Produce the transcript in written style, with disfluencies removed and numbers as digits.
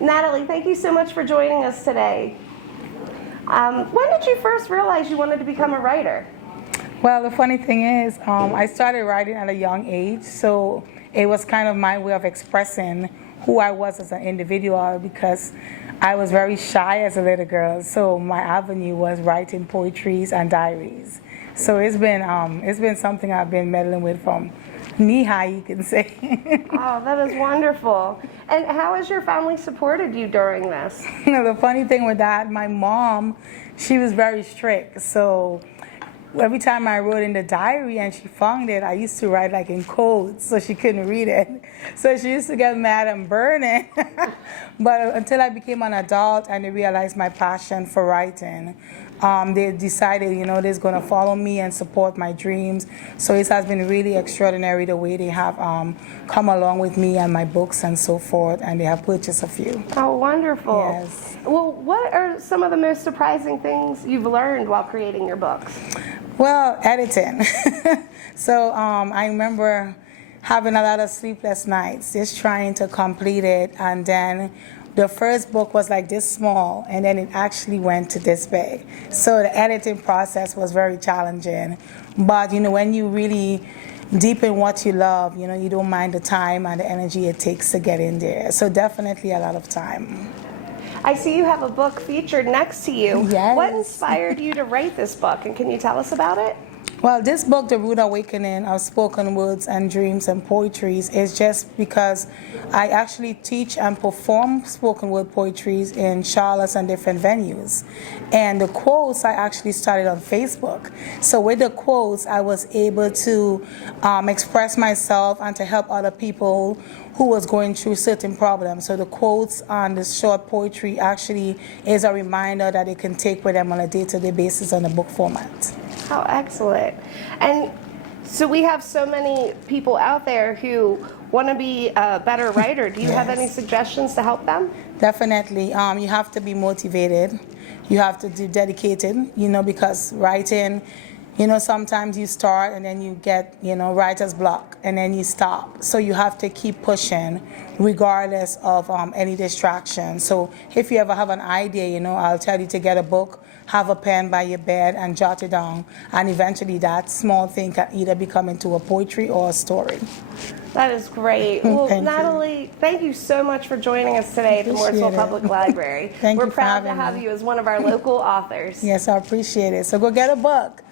Natalie, thank you so much for joining us today. When did you first realize you wanted to become a writer? Well, the funny thing is, I started writing at a young age, so it was kind of my way of expressing who I was as an individual because I was very shy as a little girl, so my avenue was writing poetries and diaries. So it's been something I've been meddling with from knee high, you can say. Oh, that is wonderful. And how has your family supported you during this? The funny thing with that, my mom, she was very strict, so every time I wrote in the diary and she found it, I used to write like in codes so she couldn't read it. So she used to get mad and burn it. But until I became an adult and they realized my passion for writing, they decided, they're going to follow me and support my dreams. So it has been really extraordinary the way they have come along with me and my books and so forth, and they have purchased a few. Oh, wonderful. Yes. Well, what are some of the most surprising things you've learned while creating your books? Well, editing. So I remember having a lot of sleepless nights just trying to complete it, and then the first book was like this small, and then it actually went to this big. So the editing process was very challenging. But when you really deepen what you love, you don't mind the time and the energy it takes to get in there. So definitely a lot of time. I see you have a book featured next to you. Yes. What inspired you to write this book, and can you tell us about it? Well, this book, The Rude Awakening of Spoken Words and Dreams and Poetries, is just because I actually teach and perform spoken word poetries in Charlotte and different venues. And the quotes I actually started on Facebook. So with the quotes, I was able to express myself and to help other people who was going through certain problems. So the quotes on the short poetry actually is a reminder that they can take with them on a day-to-day basis on a book format. How excellent. And so we have so many people out there who want to be a better writer. Do you have any suggestions to help them? Definitely. You have to be motivated. You have to be dedicated, because writing, sometimes you start and then you get, writer's block and then you stop. So you have to keep pushing regardless of any distraction. So if you ever have an idea, I'll tell you to get a book, have a pen by your bed and jot it down. And eventually that small thing can either become into a poetry or a story. That is great. Well, Natalie, thank you so much for joining us today at the Mooresville Public Library. Thank We're you for proud to having have me. you as one of our local authors. Yes, I appreciate it. So go get a book.